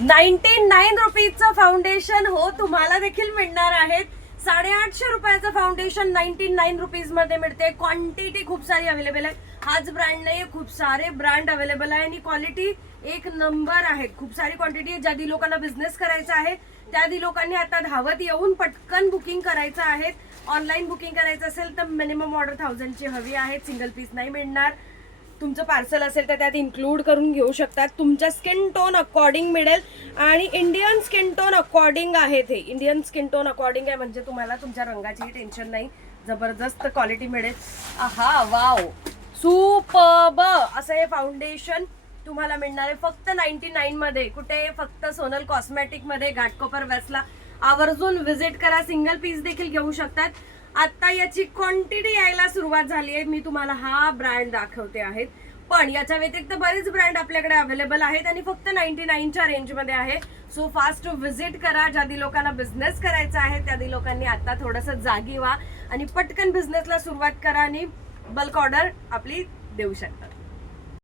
99 रुपीजचं foundation हो तुम्हाला देखील मिळणार आहेत. 850 रुपयाचं फाउंडेशन 99 रुपीज मध्ये मिळते. क्वांटिटी खूप सारी अवेलेबल आहे. हाच ब्रँड नाही, खूप सारे ब्रँड अवेलेबल आहे आणि क्वालिटी एक नंबर आहे. खूप सारी क्वांटिटी आहे. ज्या लोकांना बिझनेस करायचा आहे त्या लोकांनी आता धावत येऊन पटकन बुकिंग करायचं आहे. ऑनलाईन बुकिंग करायचं असेल तर मिनिमम ऑर्डर 1000 ची हवी आहे. सिंगल पीस नाही मिळणार. तुमचं पार्सल असेल तर त्यात इन्क्लूड करून घेऊ शकतात. तुमच्या स्किन टोन अकॉर्डिंग मिळेल आणि इंडियन स्किन टोन अकॉर्डिंग आहे. ते इंडियन स्किन टोन अकॉर्डिंग आहे म्हणजे तुम्हाला तुमच्या रंगाची टेन्शन नाही. जबरदस्त क्वालिटी मिळेल. आहा वाव, सुपर्ब असं हे फाउंडेशन तुम्हाला मिळणार आहे फक्त 99 मध्ये. कुठे? फक्त सोनल कॉस्मेटिक मध्ये, घाटकोपर वेस्टला. आवर्जून व्हिजिट करा. सिंगल पीस देखील घेऊ शकतात. आता याची क्वांटिटी यायला सुरुवात झाली आहे. मी तुम्हाला हा ब्रँड दाखवते आहेत, पण याच्या व्यतिरिक्त बरेच ब्रँड आपल्याकडे अवेलेबल आहेत आणि फक्त 99च्या रेंजमध्ये आहे. सो फास्ट व्हिजिट करा. ज्या लोकांना बिझनेस करायचा आहे त्या लोकांनी आता थोडंसं जागी व्हा आणि पटकन बिझनेसला सुरुवात करा आणि बल्क ऑर्डर आपली देऊ शकतात.